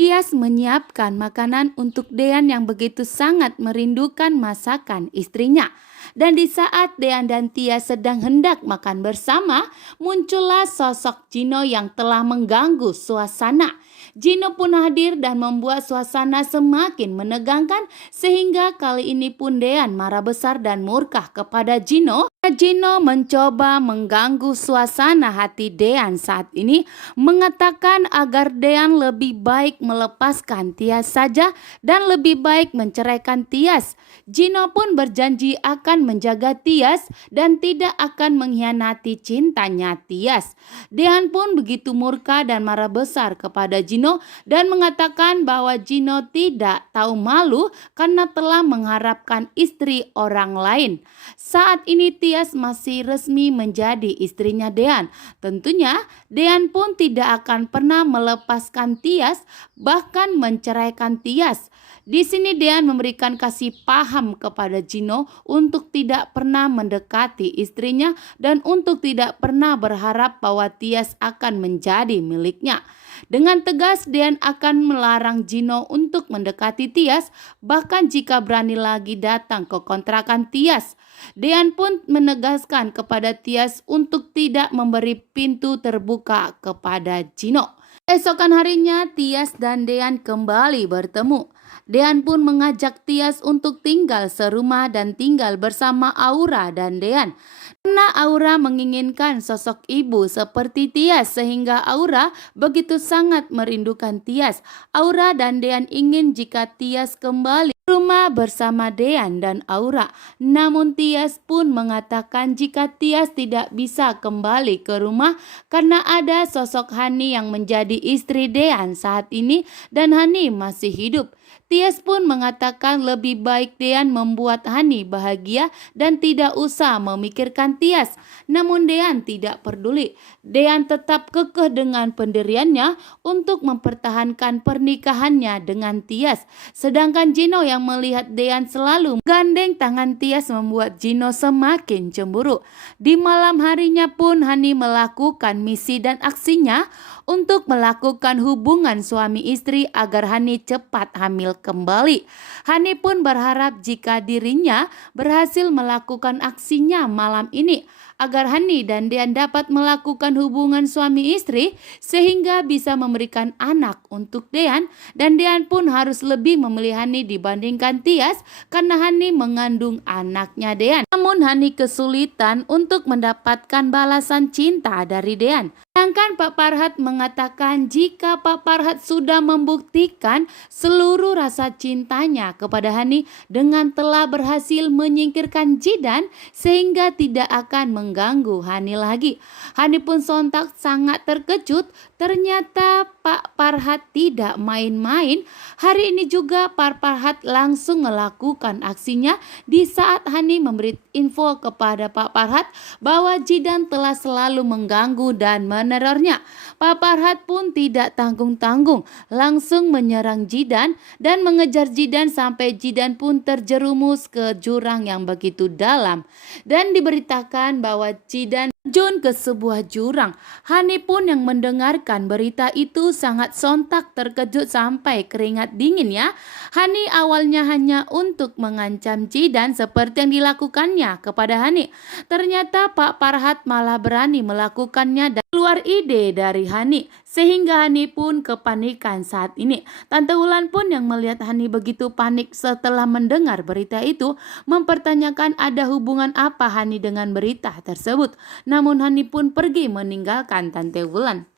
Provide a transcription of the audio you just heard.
Tias menyiapkan makanan untuk Dean yang begitu sangat merindukan masakan istrinya. Dan di saat Dean dan Tias sedang hendak makan bersama, muncullah sosok Gino yang telah mengganggu suasana. Gino pun hadir dan membuat suasana semakin menegangkan sehingga kali ini pun Dean marah besar dan murka kepada Gino. Gino mencoba mengganggu suasana hati Dean saat ini, mengatakan agar Dean lebih baik melepaskan Tias saja dan lebih baik menceraikan Tias. Gino pun berjanji akan menjaga Tias dan tidak akan mengkhianati cintanya Tias. Dean pun begitu murka dan marah besar kepada Gino dan mengatakan bahwa Gino tidak tahu malu karena telah mengharapkan istri orang lain. Saat ini Tias masih resmi menjadi istrinya Dean. Tentunya Dean pun tidak akan pernah melepaskan Tias, bahkan menceraikan Tias. Di sini Dean memberikan kasih paham kepada Gino untuk tidak pernah mendekati istrinya dan untuk tidak pernah berharap bahwa Tias akan menjadi miliknya. Dengan tegas Dean akan melarang Gino untuk mendekati Tias, bahkan jika berani lagi datang ke kontrakan Tias. Dean pun menegaskan kepada Tias untuk tidak memberi pintu terbuka kepada Gino. Esokan harinya Tias dan Dean kembali bertemu. Dean pun mengajak Tias untuk tinggal serumah dan tinggal bersama Aura dan Dean. Karena Aura menginginkan sosok ibu seperti Tias sehingga Aura begitu sangat merindukan Tias. Aura dan Dean ingin jika Tias kembali ke rumah bersama Dean dan Aura. Namun Tias pun mengatakan jika Tias tidak bisa kembali ke rumah karena ada sosok Hani yang menjadi istri Dean saat ini dan Hani masih hidup. Tias pun mengatakan lebih baik Dean membuat Hani bahagia dan tidak usah memikirkan Tias. Namun Dean tidak peduli. Dean tetap kekeh dengan pendiriannya untuk mempertahankan pernikahannya dengan Tias. Sedangkan Gino yang melihat Dean selalu menggandeng tangan Tias membuat Gino semakin cemburu. Di malam harinya pun Hani melakukan misi dan aksinya untuk melakukan hubungan suami istri agar Hani cepat hamil kembali. Hani pun berharap jika dirinya berhasil melakukan aksinya malam ini agar Hani dan Dean dapat melakukan hubungan suami istri sehingga bisa memberikan anak untuk Dean, dan Dean pun harus lebih memilih Hani dibandingkan Tias karena Hani mengandung anaknya Dean. Namun Hani kesulitan untuk mendapatkan balasan cinta dari Dean. Sedangkan Pak Farhat mengatakan jika Pak Farhat sudah membuktikan seluruh rasa cintanya kepada Hani dengan telah berhasil menyingkirkan Jidan sehingga tidak akan mengganggu Hani lagi. Hani pun sontak sangat terkejut, ternyata Pak Farhat tidak main-main. Hari ini juga Pak Farhat langsung melakukan aksinya di saat Hani memberi info kepada Pak Farhat bahwa Jidan telah selalu mengganggu dan menerornya. Pak Farhat pun tidak tanggung-tanggung langsung menyerang Jidan dan mengejar Jidan sampai Jidan pun terjerumus ke jurang yang begitu dalam dan diberitakan bahwa Jidan terjun ke sebuah jurang. Hani pun yang mendengarkan berita itu sangat sontak terkejut sampai keringat dingin ya. Hani awalnya hanya untuk mengancam Jidan seperti yang dilakukannya kepada Hani. Ternyata Pak Farhat malah berani melakukannya dan keluar ide dari Hani sehingga Hani pun kepanikan saat ini. Tante Wulan pun yang melihat Hani begitu panik setelah mendengar berita itu mempertanyakan ada hubungan apa Hani dengan berita tersebut. Namun Hani pun pergi meninggalkan Tante Wulan.